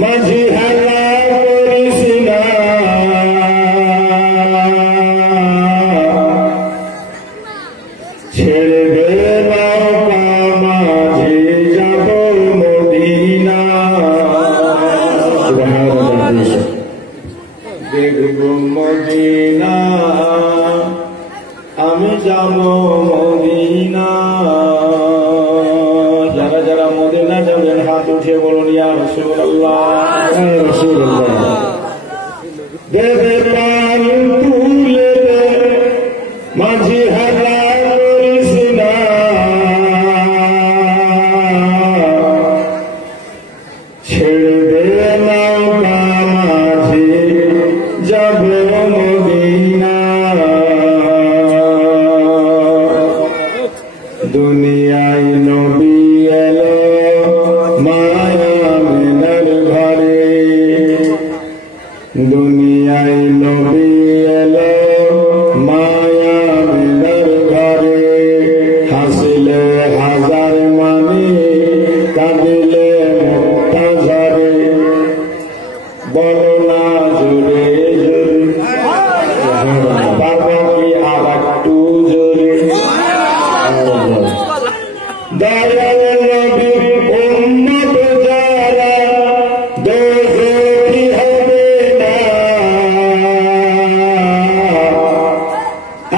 মাঝি হালা করিস না ছেড়ে দে নৌকা মাঝি যাব মদিনা দেখব মদিনা আমি যাব মদিনা। যারা যারা মদিনা যাবেন হাত উঠে বলুন ইয়া রাসূলুল্লাহ ইয়া রাসূলুল্লাহ। দেবে পান তুলে দে মাঝি হালা করিস না ছেড়ে দে নৌকা মাঝি যাব মদিনা। দুনিয়ায় নবী এলো মায়া মিনার ঘরে দুনিয়ায় নবী এলো মায়া মিনার ঘরে হাসিলে হাজার মানি কাঁদিলে মুক্তা ঝরে বলো না জোরে জোরে বাবা কি আর একটু জোরে। দয়াল নবীর উম্মত যারা দোজখী হবে না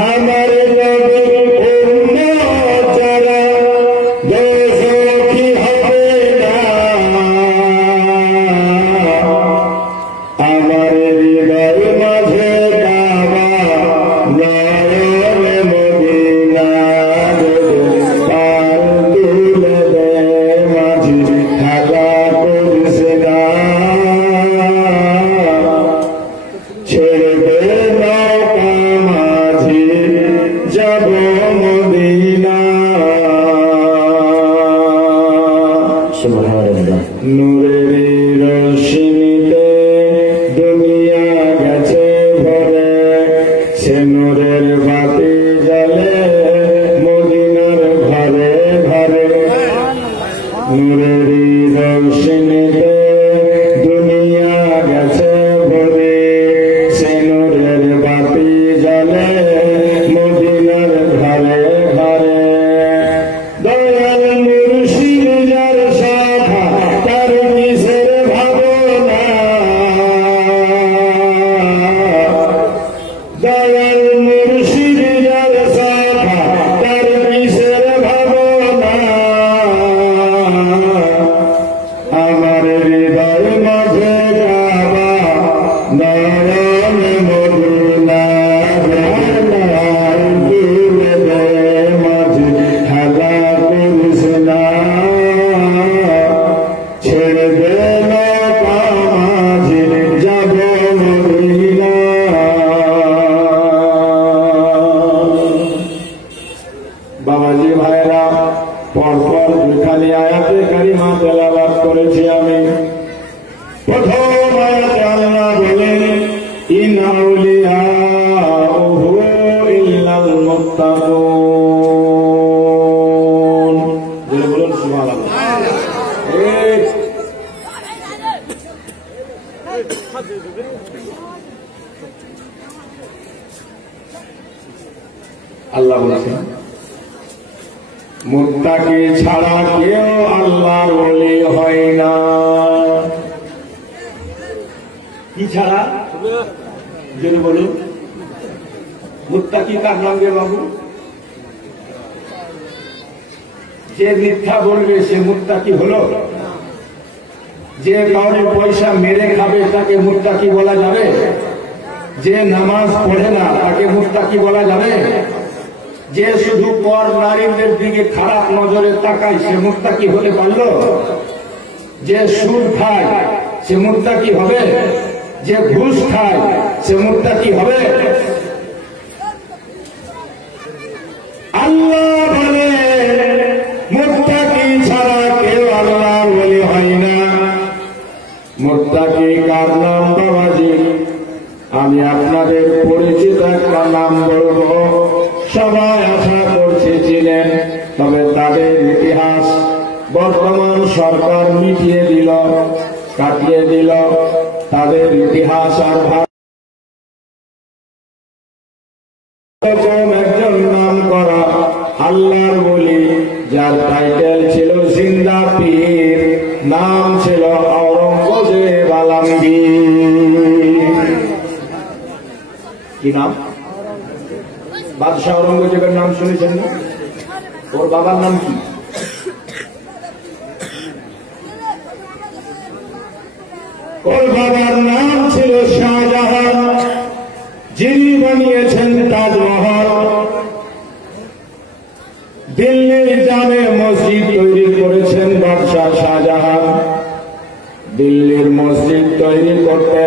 আমার নবীর উম্মত যারা দোজখী হবে না। আমার হৃদয় মাঝে কাবা নয়নে মদিনা পার তুলে দে মাঝি হালা করিস না ছেড়ে দে নৌকা মাঝি যাব মদিনা। সুবহানাল্লাহ। নূরের রোশনীতে দুনিয়া গেছে ভরে সে নূরের বাতি জ্বলে মদিনার ঘরে ঘরে। নূরের রোশনীতে দুনিয়া গেছে ভরে সে নূরের বাতি জ্বলে মদিনার ঘরে ঘরে। দয়াল মুর্শিদ যার শাখা তার কিসের ভাবনা দয়াল মুর্শিদ যার শাখা তার কিসের ভাবনা। আমার হৃদয় মাঝে কাবা নয়নে মদিনা তুলে দে মাঝি হালা করিস না ছেড়ে দে নৌকা মাঝি যাব মদিনা। বাবাজি ভাইরা পরপর দুখানি আয়াতে কারিমা তেলাওয়াত করেছি আমি। প্রথম আয়াতে আল্লাহ বলেন ইন আউলিয়াউহু ইল্লাল মুত্তাকুন। বলুন সুবহানাল্লাহ। আল্লাহ বলেছেন মুত্তাকি ছাড়া কেউ আল্লাহর ওলি হয় না। কি ছাড়া যদি বলুন মুত্তাকি কার নাম রে বাবু? যে মিথ্যা বলবে সে মুত্তাকি হলো? যে কাউরে পয়সা মেরে খাবে তাকে মুত্তাকি বলা যাবে? যে নামাজ পড়ে না তাকে মুত্তাকি বলা যাবে? যে শুধু পর নারীদের দিকে খারাপ নজরে তাকায় সে মুত্তাকি হতে পারল? যে সুদ খায় সে মুত্তাকি হবে? যে ঘুষ খায় সে মুত্তাকি হবে? আল্লাহ বলে মুত্তাকি ছাড়া কেউ আল্লাহর ওলি হয় না। মুত্তাকি কার নাম বাবাজি? আমি আপনাদের পরিচিত একটা নাম বলবো, সবাই আশা করছে চিনেন, তবে তাদের ইতিহাস বর্তমান সরকার মিটিয়ে দিল, কাটিয়ে দিল। তাদের ইতিহাস আর একজন নাম করা আল্লাহর বলি, যার টাইটেল ছিল জিন্দা পীর, নাম ছিল আওরঙ্গজেব আলমগীর। কি নাম? বাদশাহ আওরঙ্গজেবের নাম শুনেছেন না? ওর বাবার নাম কি? ওর বাবার নাম ছিল শাহজাহান, যিনি বানিয়েছেন তাজমহল। দিল্লির জামে মসজিদ তৈরি করেছেন বাদশাহ শাহজাহান। দিল্লির মসজিদ তৈরি করতে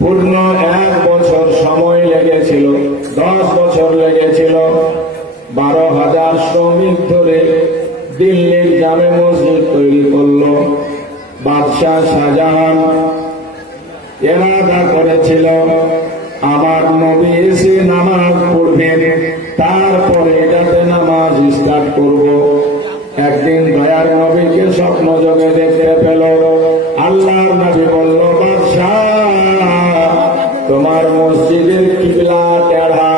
পূর্ণ 1 বছর সময় লেগেছিল, 10 বছর লেগেছিল। 12,000 শ্রমিক ধরে দিল্লির জামে মসজিদ তৈরি করল বাদশাহ শাহজাহান। এরাদা করেছিল, আমার নবী এসে নামাজ পড়বেন, তারপরে যাতে নামাজ স্টার্ট করব। একদিন দয়ার নবীকে স্বপ্ন যোগে দেখতে পেল। আল্লাহর নবী বলল, বাদশাহ, তোমার মসজিদের কিবলা টেढ़া।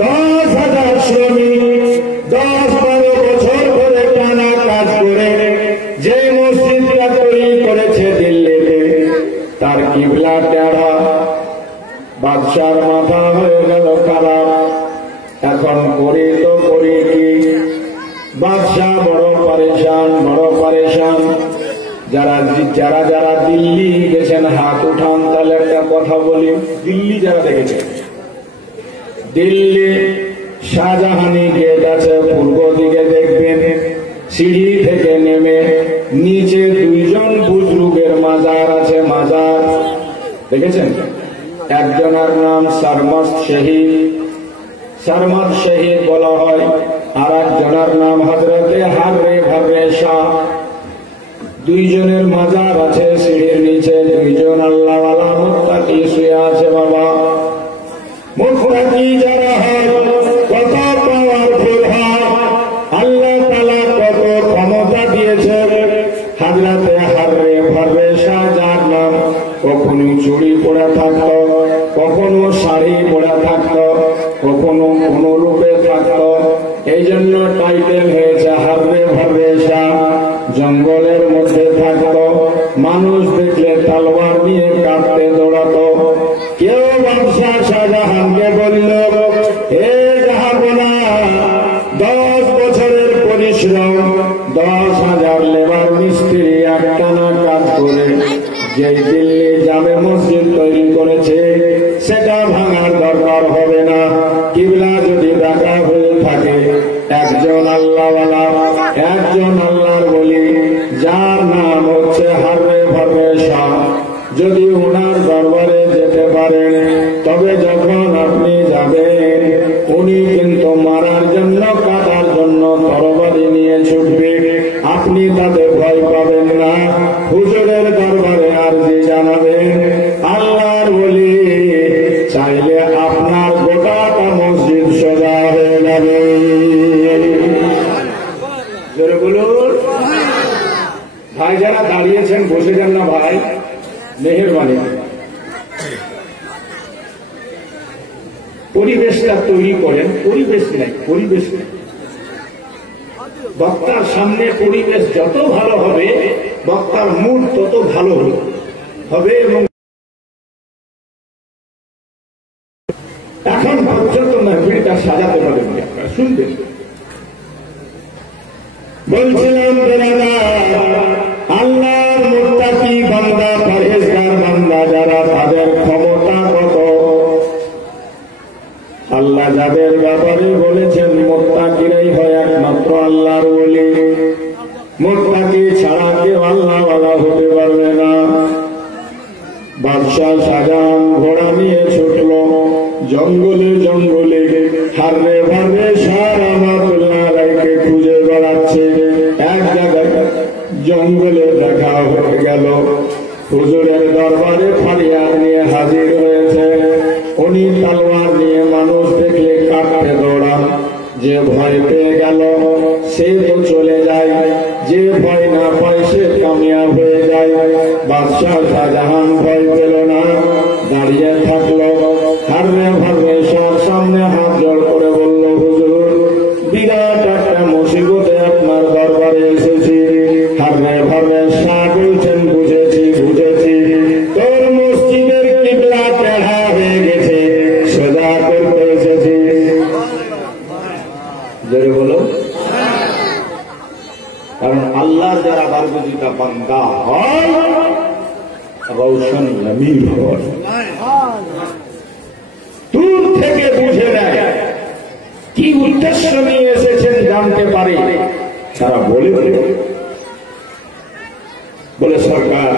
10,000 শ্রমিক 10-12 বছর ধরে টানা কাজ করে যে মসজিদটা তৈরি করেছে দিল্লিতে, তার কিবলা টেढ़া। বাদশার মাথা হয়ে গেল খারাপ। এখন করি তো করি কি? বাদশাহ বড় পরেশান, বড় পরেশান। যারা যারা যারা দিল্লি গেছেন হাত উঠান, তাহলে একটা কথা বলি। দিল্লি যারা দেখেছেন, দিল্লি শাহজাহানি গেট আছে, পূর্ব দিকে দেখবেন। সিঁড়ি থেকে নেমে নিচে 2 জন বুজরুগের মাজার আছে, মাজার দেখেছেন? একজনের নাম সরমদ শহীদ, সরমদ শহীদ বলা হয়। আর একজনের নাম হযরতে হাররে ভাররে শাহ। 2 জনের মাজার আছে সিঁড়ির নিচে। 2 জন আল্লাহওয়ালা মুত্তাকি শুয়ে আছে। বাবা, মুত্তাকি যারা হয় কত পাওয়ারফুল হয়, আল্লাহ তাআলা কত ক্ষমতা দিয়েছে। হযরতে হাররে ভাররে শাহ, যার নাম কখনো চুড়ি পরে থাকতো, কখনো শাড়ি পরে থাকতো, কখনো কোন রূপে থাকতো। এই জন্য টাইটেল হয়েছে হাররে ভাররে শাহ। জঙ্গলের মধ্যে থাকতো, মানুষ দেখলে তলোয়ার নিয়ে কাটতে দৌড়াতো। কেউ বাদশাহ শাহজাহানকে বলল, হে জাহাপনা, 10 বছরের পরিশ্রম, 10,000 লেবার মিস্ত্রি একটানা কাজ করে যে দিল্লি জামে মসজিদ তৈরি করেছে, সেটা ভাঙার দরকার হবে না। কিবলা যদি বাঁকা হয়ে থাকে, একজন আল্লাহওয়ালা, একজন আল্লাহর বলি, যার নাম হচ্ছে হাররে ভাররে শাহ, যদি ওনার দরবারে যেতে পারেন, তবে যখন আপনি যাবেন, উনি কিন্তু মারার জন্য, কাটার জন্য তরবারি নিয়ে ছুটবে। আপনি তাতে ভয় পাবেন না। হুজুরের দরবারে আরজি জানাবেন। আল্লাহর বলি চাইলে আপনার গোটাটা মসজিদ সোজা হয়ে যাবে। বলুন ভাই, যারা দাঁড়িয়েছেন বসে যান না ভাই, মেহেরবানি। পরিবেশটা তৈরি করেন। পরিবেশ নাই, পরিবেশ নাই। বক্তার সামনে পরিবেশ যত ভালো হবে, বক্তার মুড তত ভালো হবে। এবং এখন পর্যন্ত মাহফিলটা সাজাতে পারেন, আপনারা শুনবেন। বলছিলাম আল্লাহর মুত্তাকি বান্দা, পরহেজগার বান্দা যারা, তাদের ক্ষমতা কত। আল্লাহ যাদের ব্যাপারে বলেছেন মুত্তাকিরাই হয় একমাত্র আল্লাহর ওলি। মুত্তাকি ছাড়া কেউ আল্লাহওয়ালা হতে পারবে না। বাদশাহ শাহজাহান ঘোড়া নিয়ে ছুটল জঙ্গলে জঙ্গলে। হাররে ভাররে শাহ রহমাতুল্লাহ আলাইহি খুঁজে বেড়াচ্ছে। এক জায়গায় জঙ্গলে দেখা হয়ে গেল। হুজুরের দরবারে ফারিয়াদ নিয়ে হাজির হয়েছে। উনি তলোয়ার নিয়ে মানুষ দেখলে কাটতে দৌড়ান। যে ভয় পেয়ে গেল সে তো চলে যায়, যে আমির হন। দূর থেকে বুঝে নেয়, কি উদ্দেশ্য নিয়ে এসেছেন জানতে পারে। তারা বলে সরকার